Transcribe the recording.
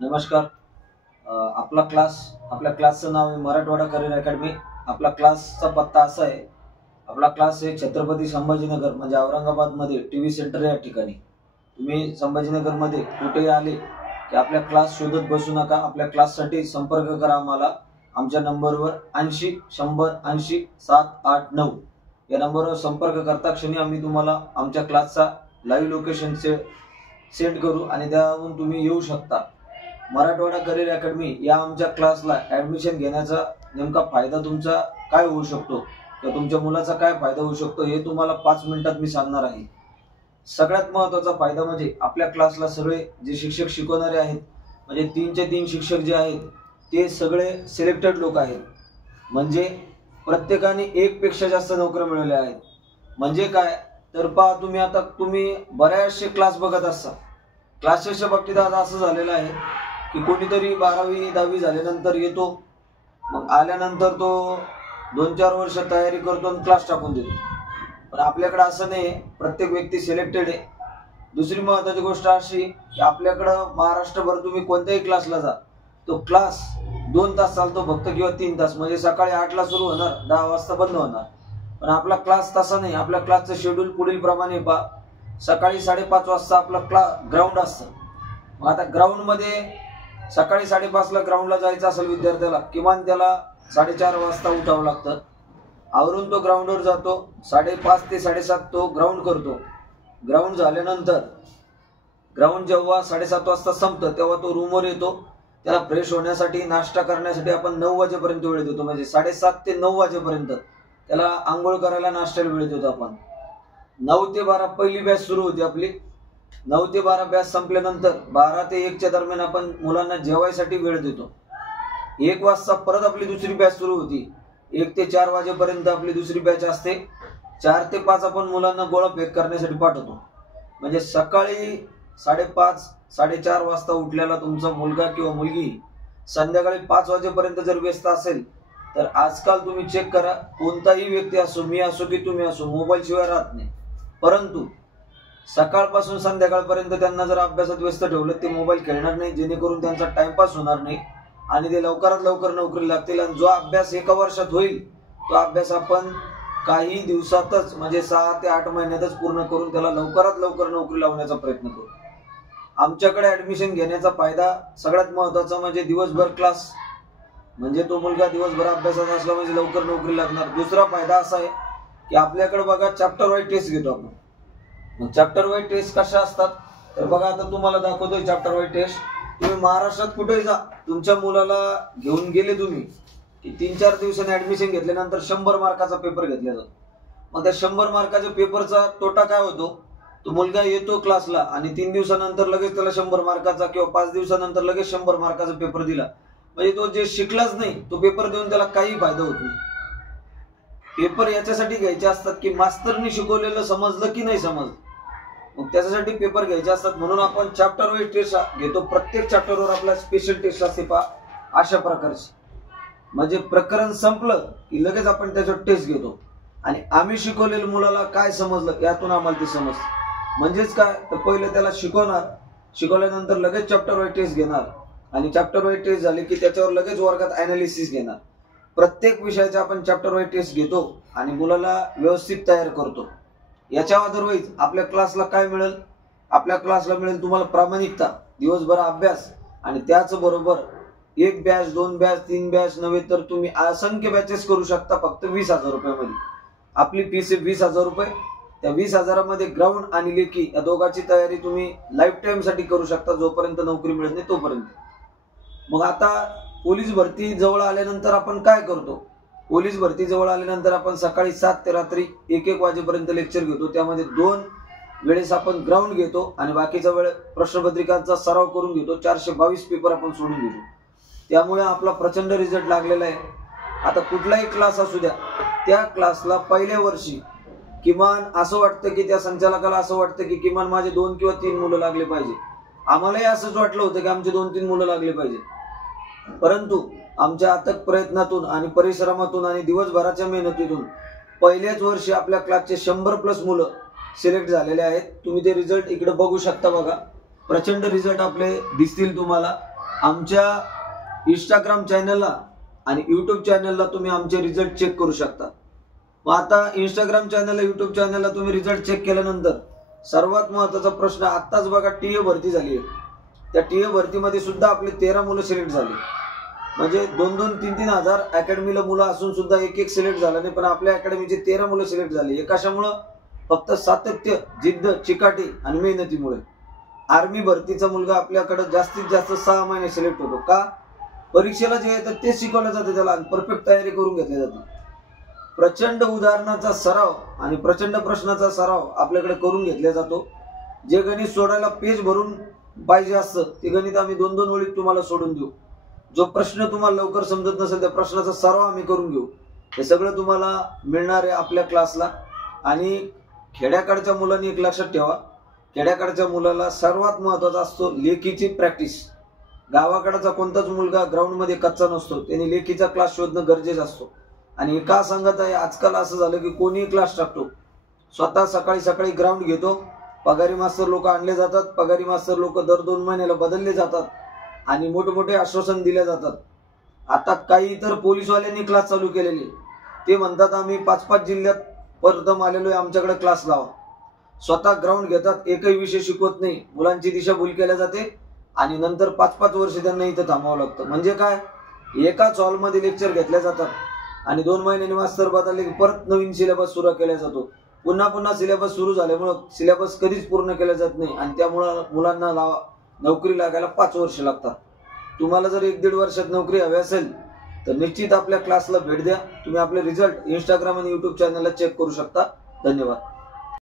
नमस्कार. आपल्या क्लासचं नाव आहे मराठवाडा करिअर अकॅडमी. आपला क्लासचा पत्ता असा आहे. आपला क्लास आहे छत्रपती संभाजीनगर म्हणजे औरंगाबादमध्ये टीव्ही सेंटर या ठिकाणी. तुम्ही संभाजीनगरमध्ये कुठेही आले की आपल्या क्लास शोधत बसू नका. आपल्या क्लाससाठी संपर्क करा आम्हाला आमच्या नंबरवर 80 100 80 789 या नंबरवर संपर्क करता क्षणी आम्ही तुम्हाला आमच्या क्लासचा लाईव्ह लोकेशन सेंड करू आणि त्यावरून तुम्ही येऊ शकता. मराठवाडा करिअर अकॅडमी या आमच्या क्लासला ॲडमिशन घेण्याचा नेमका फायदा तुमचा काय होऊ शकतो किंवा तुमच्या मुलाचा काय फायदा होऊ शकतो हे तुम्हाला 5 मिनिटात मी सांगणार आहे. सगळ्यात महत्त्वाचा फायदा म्हणजे आपल्या क्लासला सगळे जे शिक्षक शिकवणारे आहेत म्हणजे 3चे 3 शिक्षक जे आहेत ते सगळे सिलेक्टेड लोक आहेत. म्हणजे प्रत्येकाने एक पेक्षा जास्त नोकऱ्या मिळवल्या आहेत. म्हणजे काय तर पहा, तुम्ही बऱ्याचशे क्लास बघत असता. क्लासेसच्या बाबतीत आज असं झालेलं आहे की कोणीतरी 12वी 10वी झाल्यानंतर येतो, मग आल्यानंतर तो 2-4 वर्ष तयारी करतो आणि क्लास टाकून देतो. पण आपल्याकडे असं नाही. प्रत्येक व्यक्ती सिलेक्टेड आहे. दुसरी महत्त्वाची गोष्ट अशी की आपल्याकडं महाराष्ट्रभर तुम्ही कोणत्याही क्लासला जा, तो क्लास 2 तास चालतो फक्त किंवा 3 तास. म्हणजे सकाळी 8ला सुरू होणार, 10 वाजता बंद होणार. पण आपला क्लास तसा नाही. आपल्या क्लासचं शेड्यूल पुढील प्रमाणे पहा. सकाळी 5:30 वाजता आपलं ग्राउंड असतं. मग आता ग्राउंडमध्ये सकाळी 5:30ला ग्राउंडला जायचं असेल विद्यार्थ्याला, किमान त्याला 4:30 वाजता उठावं लागतं. आवरून तो ग्राउंडवर जातो. 5:30 ते 7:30 तो ग्राउंड करतो. ग्राउंड झाल्यानंतर ग्राउंड जेव्हा 7:30 वाजता संपतं तेव्हा तो रूमवर येतो. त्याला फ्रेश होण्यासाठी नाश्ता करण्यासाठी आपण 9 वाजेपर्यंत वेळ देतो. म्हणजे 7:30 ते 9 वाजेपर्यंत त्याला आंघोळ करायला नाश्त्याला वेळ देतो आपण. 9 ते 12 पहिली बॅच सुरू होती आपली. 9 ते 12 बॅच संपल्यानंतर 12 ते 1च्या दरम्यान आपण मुलांना जेवायसाठी वेळ देतो. 1 वाजता परत आपली दुसरी बॅच सुरू होती. 1 ते 4 वाजेपर्यंत आपली दुसरी बॅच असते. 4 ते 5 आपण मुलांना गोळा फेक करण्यासाठी पाठवतो. म्हणजे सकाळी 5:30 4:30 वाजता उठलेला तुमचा मुलगा किंवा मुलगी संध्याकाळी 5 वाजेपर्यंत जर व्यस्त असेल तर आजकाल तुम्ही चेक करा, कोणताही व्यक्ती असो, मी असो की तुम्ही असो, मोबाईल शिवाय राहत नाही. परंतु सकाळपासून संध्याकाळपर्यंत त्यांना जर अभ्यासात व्यस्त ठेवलं ते मोबाईल खेळणार नाही, जेणेकरून त्यांचा टाइमपास होणार नाही आणि ते लवकरात लवकर नोकरीला लागतील. आणि जो अभ्यास 1 वर्षात होईल तो अभ्यास आपण काही दिवसातच म्हणजे 6 ते 8 महिन्यातच पूर्ण करून त्याला लवकरात लवकर नोकरी लावण्याचा प्रयत्न करू. आमच्याकडे ऍडमिशन घेण्याचा फायदा सगळ्यात महत्त्वाचा म्हणजे दिवसभर क्लास. म्हणजे तो मुलगा दिवसभर अभ्यासात असला म्हणजे लवकर नोकरी लागणार. दुसरा फायदा असा आहे की आपल्याकडे बघा चॅप्टर वाईज टेस्ट घेतो आपण. मग चॅप्टर वाईज टेस्ट कशा असतात तर बघा, आता तुम्हाला दाखवतोय चॅप्टर वाईज टेस्ट. तुम्ही महाराष्ट्रात कुठेही जा, तुमच्या मुलाला घेऊन गेले तुम्ही की 3-4 दिवसांनी ऍडमिशन घेतल्यानंतर 100 मार्काचा पेपर घेतला जातो. मग त्या 100 मार्काच्या पेपरचा तोटा काय होतो, तो मुलगा येतो क्लासला आणि 3 दिवसानंतर लगेच त्याला 100 मार्काचा किंवा 5 दिवसानंतर लगेच 100 मार्काचा पेपर दिला म्हणजे तो जे शिकलाच नाही तो पेपर देऊन त्याला काही फायदा होत नाही. पेपर याच्यासाठी घ्यायचे असतात की मास्तरनी शिकवलेलं समजलं की नाही समजलं, मग त्याच्यासाठी पेपर घ्यायचे असतात. म्हणून आपण चॅप्टर वाईज टेस्ट घेतो. प्रत्येक चॅप्टरवर आपला स्पेशल टेस्ट असते पहा अशा प्रकारची. म्हणजे प्रकरण संपलं की लगेच आपण त्याच्यावर टेस्ट घेतो आणि आम्ही शिकवलेलं मुलाला काय समजलं यातून आम्हाला ते समजतं. म्हणजेच काय तर पहिले त्याला शिकवणार, शिकवल्यानंतर लगेच चॅप्टर वाईज टेस्ट घेणार आणि चॅप्टर वाईज टेस्ट झाली की त्याच्यावर लगेच वर्गात अनालिसिस घेणार. प्रत्येक विषयाचा आपण चॅप्टर वाईज टेस्ट घेतो आणि मुलाला व्यवस्थित तयार करतो. याच्या अदरवाईज आपल्या क्लासला काय मिळेल, आपल्या क्लासला मिळेल तुम्हाला प्रामाणिकता, दिवसभर अभ्यास आणि त्याचबरोबर 1 बॅच 2 बॅच 3 बॅच नव्हे तर तुम्ही असंख्य बॅचेस करू शकता फक्त 20,000 रुपयामध्ये. आपली फीस आहे 20,000 रुपये. त्या 20,000मध्ये ग्राउंड आणि लेखी या दोघांची तयारी तुम्ही लाईफ टाइम साठी करू शकता जोपर्यंत नोकरी मिळत नाही तोपर्यंत. मग आता पोलीस भरती जवळ आल्यानंतर आपण काय करतो, पोलीस भरती जवळ आल्यानंतर आपण सकाळी 7 ते रात्री 1-1 वाजेपर्यंत लेक्चर घेतो. त्यामध्ये 2 वेळेस आपण ग्राउंड घेतो आणि बाकीचा वेळ प्रश्नपत्रिकांचा सराव करून घेतो. 422 पेपर आपण सोडून घेतो. त्यामुळे आपला प्रचंड रिझल्ट लागलेला आहे. आता कुठलाही क्लास असू द्या, त्या क्लासला पहिल्या वर्षी किमान असं वाटतं की त्या संचालकाला असं वाटतं की किमान माझे 2 किंवा 3 मुलं लागले पाहिजे. आम्हालाही असंच वाटलं होतं की आमचे 2-3 मुलं लागले पाहिजे. परंतु आमच्या अथक प्रयत्नातून आणि परिश्रमातून आणि दिवसभराच्या मेहनतीतून पहिल्याच वर्षी आपल्या क्लासचे 100+ मुलं सिलेक्ट झालेले आहेत. तुम्ही ते रिझल्ट इकडे बघू शकता. बघा, प्रचंड रिझल्ट आपले दिसतील तुम्हाला. आमच्या इंस्टाग्राम चॅनलला आणि यूट्यूब चॅनलला तुम्ही आमचे रिझल्ट चेक करू शकता। मग आता इंस्टाग्राम चॅनल यूट्यूब चॅनलला तुम्ही रिझल्ट चेक केल्यानंतर सर्वात महत्त्वाचा प्रश्न, आत्ताच बघा टीए भरती झाली आहे, त्या टीए भरतीमध्ये सुद्धा आपले 13 मुलं सिलेक्ट झाली। म्हणजे 2-2, 3-3 हजार अकॅडमीला मुलं असून सुद्धा एक सिलेक्ट झाला नाही, पण आपल्या अकॅडमीचे 13 मुलं सिलेक्ट झाली। कशामुळं? फक्त सातत्य, जिद्द, चिकाटी आणि मेहनतीमुळे। आर्मी भरतीचा मुलगा आपल्याकडे जास्तीत जास्त 6 महिने सिलेक्ट होतो का? परीक्षेला जे येतं ते शिकवलं जातं त्याला, परफेक्ट तयारी करून घेतली जाते। प्रचंड उदाहरणाचा सराव आणि प्रचंड प्रश्नाचा सराव आपल्याकडे करून घेतला जातो। जे गणित सोडायला पेज भरून पाहिजे असतं ते गणित आम्ही 2-2 ओळीत तुम्हाला सोडून देऊ। जो प्रश्न तुम्हाला लवकर समजत नसेल त्या प्रश्नाचा सराव आम्ही करून घेऊ। हे सगळं तुम्हाला मिळणार आहे आपल्या क्लासला। आणि खेड्याकडच्या मुलांनी एक लक्षात ठेवा, खेड्याकडच्या मुलाला सर्वात महत्त्वाचा असतो लेखीची प्रॅक्टिस। गावाकडचा कोणताच मुलगा ग्राउंडमध्ये कच्चा नसतो, त्यांनी लेखीचा क्लास शोधणं गरजेचं असतो। आणि का सांगत आहे, आजकाल असं झालं की कोणीही क्लास टाकतो, स्वतः सकाळी सकाळी ग्राउंड घेतो, पगारी मास्तर लोक आणले जातात, पगारी मास्तर लोक दर 2 महिन्याला बदलले जातात आणि मोठमोठे आश्वासन दिले जातात। आता काही तर पोलीसवाल्यांनी क्लास चालू केलेले, ते म्हणतात आम्ही 5-5 जिल्ह्यात परतम आलेलो आहे, आमच्याकडे क्लास लावा। स्वतः ग्राउंड घेतात, एकही विषय शिकवत नाही, मुलांची दिशाभूल केल्या जाते आणि नंतर 5-5 वर्ष त्यांना इथं थांबावं लागतं। म्हणजे काय, एकाच हॉलमध्ये लेक्चर घेतल्या जातात आणि 2 महिन्यांनी मास्तर बदलले की परत नवीन सिलेबस सुरू केला जातो। पुन्हा सिलेबस सुरू झाल्यामुळे सिलेबस कधीच पूर्ण केला जात नाही आणि त्यामुळे मुलांना नोकरी लागायला 5 वर्ष लागतात। तुम्हाला जर 1-1.5 वर्षात नोकरी हवी असेल तर निश्चित आपल्या क्लासला भेट द्या। तुम्ही आपले रिझल्ट इंस्टाग्राम आणि यूट्यूब चॅनलला चेक करू शकता। धन्यवाद।